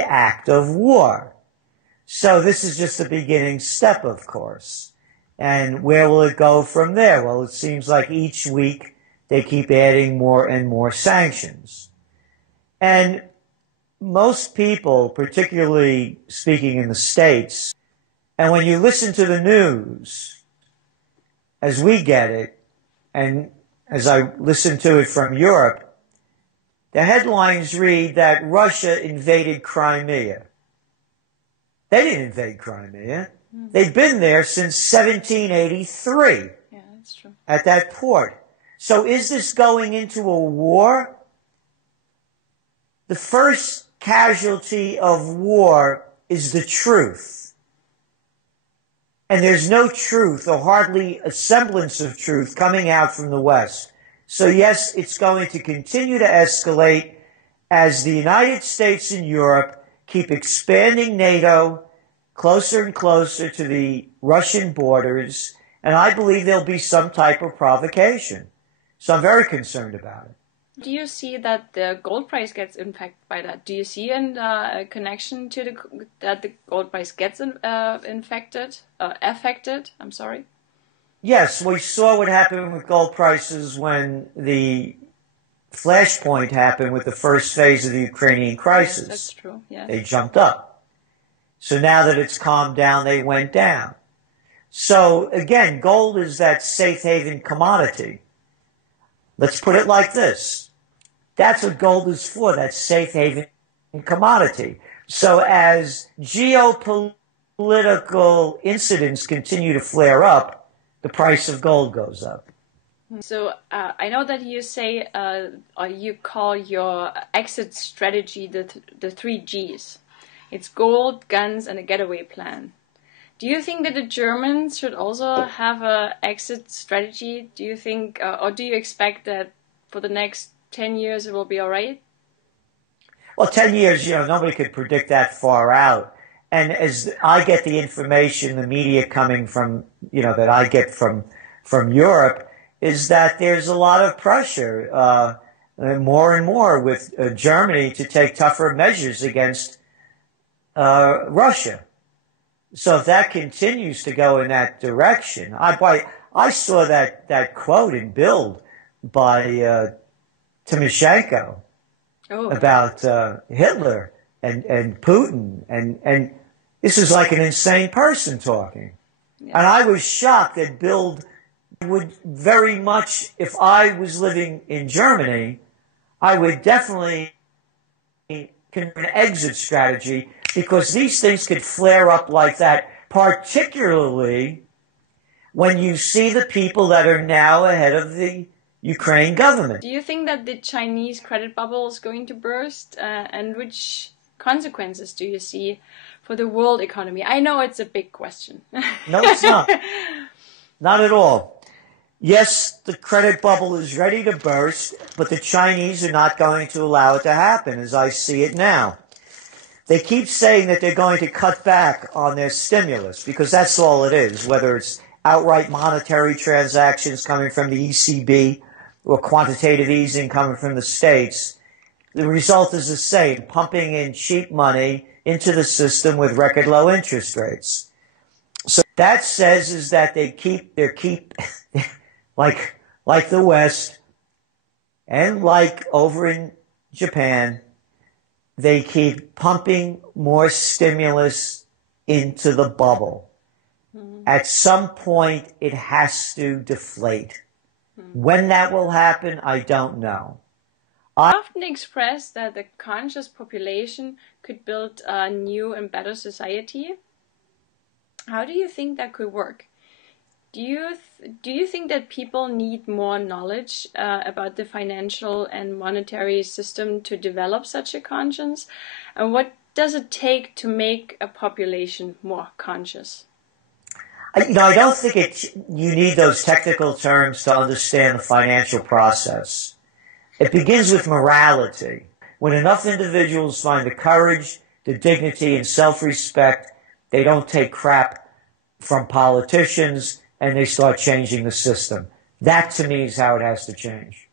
act of war. So this is just the beginning step, of course. And where will it go from there? Well, it seems like each week they keep adding more and more sanctions. And most people, particularly speaking in the States, and when you listen to the news, as we get it, and as I listen to it from Europe, the headlines read that Russia invaded Crimea. They didn't invade Crimea. They've been there since 1783. Yeah, that's true. At that port. So is this going into a war? The first casualty of war is the truth. And there's no truth, or hardly a semblance of truth, coming out from the West. So yes, it's going to continue to escalate as the United States and Europe keep expanding NATO closer and closer to the Russian borders, and I believe there'll be some type of provocation. So I'm very concerned about it. Do you see that the gold price gets impacted by that? Do you see a connection to that the gold price gets affected? I'm sorry. Yes, we saw what happened with gold prices when the flashpoint happened with the first phase of the Ukrainian crisis. Yes, that's true. Yes. They jumped up. So now that it's calmed down, they went down. So again, gold is that safe haven commodity. Let's put it like this. That's what gold is for, that safe haven commodity. So as geopolitical incidents continue to flare up, the price of gold goes up. So I know that you say, or you call your exit strategy the 3Gs. It's gold, guns, and a getaway plan. Do you think that the Germans should also have an exit strategy? Do you think, or do you expect that for the next 10 years it will be all right? Well, 10 years, nobody could predict that far out. And as I get the information, the media coming from, that I get from Europe, is that there's a lot of pressure, more and more with Germany to take tougher measures against Russia. So if that continues to go in that direction, I saw that quote in Bild by Timoshenko about Hitler and Putin, and this is like an insane person talking. Yeah. And I was shocked that Bild would very much, if I was living in Germany, I would definitely consider an exit strategy, because these things could flare up like that, particularly when you see the people that are now ahead of the Ukraine government. Do you think that the Chinese credit bubble is going to burst? And which consequences do you see for the world economy? I know it's a big question. No, it's not. Not at all. Yes, the credit bubble is ready to burst, but the Chinese are not going to allow it to happen, as I see it now. They keep saying that they're going to cut back on their stimulus, because that's all it is, whether it's outright monetary transactions coming from the ECB or quantitative easing coming from the States. The result is the same, pumping in cheap money into the system with record low interest rates. So that says is that they keep like the West and like over in Japan, they keep pumping more stimulus into the bubble. Mm-hmm. At some point, it has to deflate. Mm-hmm. When that will happen, I don't know. I often express that the conscious population could build a new and better society. How do you think that could work? Do you think that people need more knowledge about the financial and monetary system to develop such a conscience? And what does it take to make a population more conscious? I don't think you need those technical terms to understand the financial process. It begins with morality. When enough individuals find the courage, the dignity, and self-respect, they don't take crap from politicians, and they start changing the system. That, to me, is how it has to change.